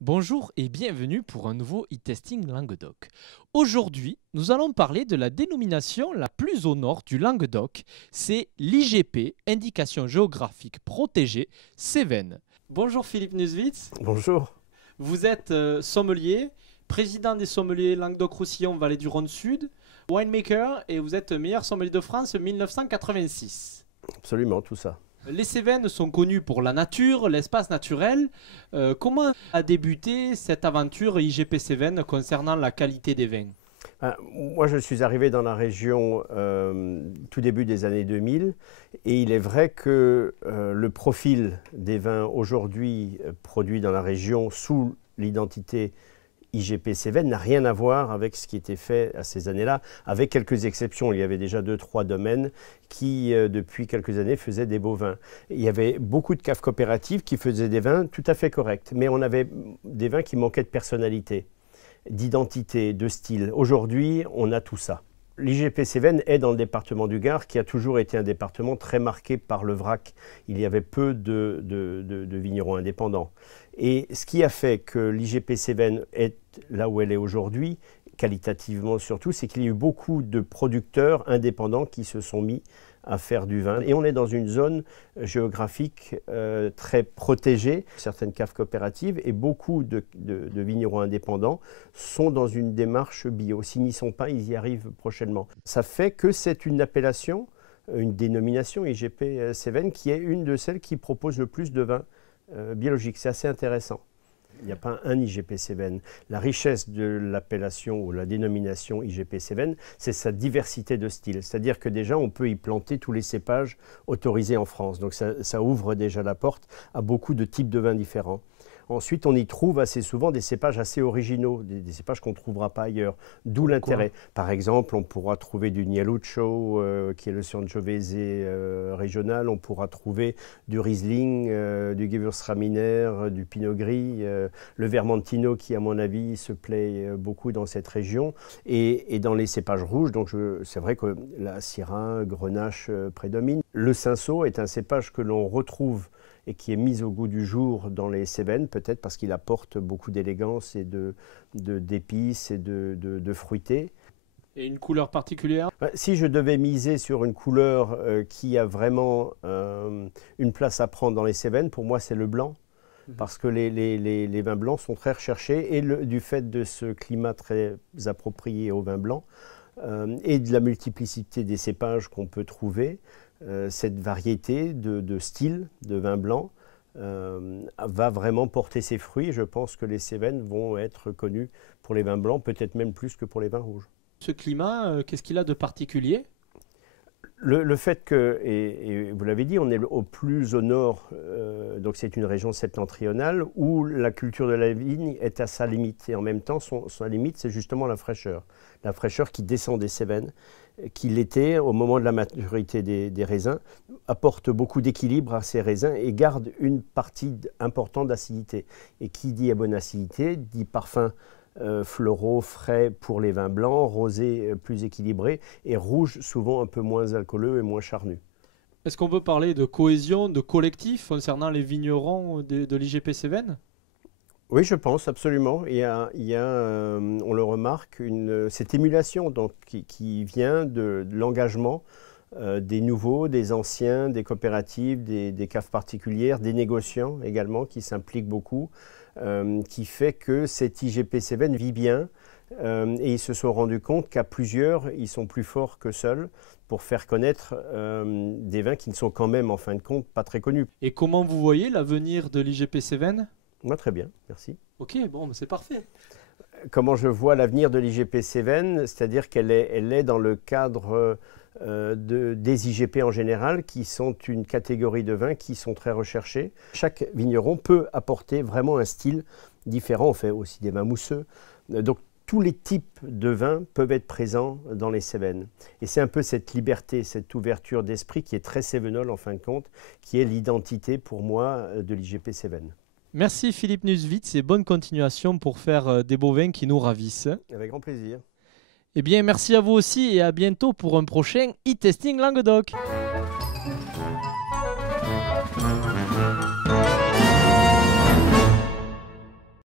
Bonjour et bienvenue pour un nouveau e-testing Languedoc. Aujourd'hui, nous allons parler de la dénomination la plus au nord du Languedoc, c'est l'IGP, Indication géographique protégée, Cévennes. Bonjour Philippe Nuswitz, Bonjour. vous êtes sommelier, président des sommeliers Languedoc-Roussillon, Vallée du Rhône Sud, winemaker et vous êtes meilleur sommelier de France 1986. Absolument, tout ça. Les Cévennes sont connues pour la nature, l'espace naturel. Comment a débuté cette aventure IGP Cévennes concernant la qualité des vins? Moi, je suis arrivé dans la région tout début des années 2000 et il est vrai que le profil des vins aujourd'hui produits dans la région sous l'identité IGP Cévennes n'a rien à voir avec ce qui était fait à ces années-là, avec quelques exceptions. Il y avait déjà 2-3 domaines qui, depuis quelques années, faisaient des beaux vins. Il y avait beaucoup de caves coopératives qui faisaient des vins tout à fait corrects, mais on avait des vins qui manquaient de personnalité, d'identité, de style. Aujourd'hui, on a tout ça. L'IGP Cévennes est dans le département du Gard, qui a toujours été un département très marqué par le vrac. Il y avait peu de vignerons indépendants. Et ce qui a fait que l'IGP Cévennes est là où elle est aujourd'hui, qualitativement surtout, c'est qu'il y a eu beaucoup de producteurs indépendants qui se sont mis à faire du vin. Et on est dans une zone géographique très protégée, certaines caves coopératives, et beaucoup de vignerons indépendants sont dans une démarche bio. S'ils n'y sont pas, ils y arrivent prochainement. Ça fait que c'est une appellation, une dénomination IGP Cévennes, qui est une de celles qui propose le plus de vins biologiques. C'est assez intéressant. Il n'y a pas un IGP Cévennes. La richesse de l'appellation ou la dénomination IGP Cévennes, c'est sa diversité de styles. C'est-à-dire que déjà, on peut y planter tous les cépages autorisés en France. Donc ça ouvre déjà la porte à beaucoup de types de vins différents. Ensuite, on y trouve assez souvent des cépages assez originaux, des cépages qu'on ne trouvera pas ailleurs, d'où l'intérêt. Par exemple, on pourra trouver du Nieluccio, qui est le Sangiovese régional, on pourra trouver du Riesling, du Gewürztraminer, du Pinot Gris, le Vermentino qui, à mon avis, se plaît beaucoup dans cette région. Et dans les cépages rouges, donc c'est vrai que la Syrah, Grenache prédomine. Le Cinsault est un cépage que l'on retrouve et qui est mis au goût du jour dans les Cévennes, peut-être parce qu'il apporte beaucoup d'élégance et d'épices et de fruité. Et une couleur particulière? Si je devais miser sur une couleur qui a vraiment une place à prendre dans les Cévennes, pour moi c'est le blanc, parce que les vins blancs sont très recherchés, et du fait de ce climat très approprié aux vins blancs, et de la multiplicité des cépages qu'on peut trouver, cette variété de styles de vin blanc va vraiment porter ses fruits. Je pense que les Cévennes vont être connues pour les vins blancs, peut-être même plus que pour les vins rouges. Ce climat, qu'est-ce qu'il a de particulier? Le fait que, et vous l'avez dit, on est au plus au nord, donc c'est une région septentrionale où la culture de la vigne est à sa limite. Et en même temps, sa limite, c'est justement la fraîcheur. La fraîcheur qui descend des Cévennes, qui l'été, au moment de la maturité des raisins, apporte beaucoup d'équilibre à ces raisins et garde une partie importante d'acidité. Et qui dit à bonne acidité, dit parfum floraux, frais pour les vins blancs, rosés plus équilibrés, et rouges souvent un peu moins alcooleux et moins charnus. Est-ce qu'on peut parler de cohésion, de collectif concernant les vignerons de l'IGP Cévennes? Oui, je pense, absolument. Il y a on le remarque, cette émulation donc, qui vient de l'engagement des nouveaux, des anciens, des coopératives, des caves particulières, des négociants également qui s'impliquent beaucoup, qui fait que cette IGP Cévennes vit bien, et ils se sont rendus compte qu'à plusieurs, ils sont plus forts que seuls pour faire connaître des vins qui ne sont quand même, en fin de compte, pas très connus. Et comment vous voyez l'avenir de l'IGP Cévennes? Moi, très bien, merci. Ok, bon, c'est parfait. Comment je vois l'avenir de l'IGP Cévennes, c'est-à-dire qu'elle est dans le cadre des IGP en général, qui sont une catégorie de vins qui sont très recherchés. Chaque vigneron peut apporter vraiment un style différent. On fait aussi des vins mousseux. Donc tous les types de vins peuvent être présents dans les Cévennes. Et c'est un peu cette liberté, cette ouverture d'esprit qui est très cévenole en fin de compte, qui est l'identité pour moi de l'IGP Cévennes. Merci Philippe Nuswitz et bonne continuation pour faire des beaux vins qui nous ravissent. Avec grand plaisir. Eh bien, merci à vous aussi et à bientôt pour un prochain e-testing Languedoc.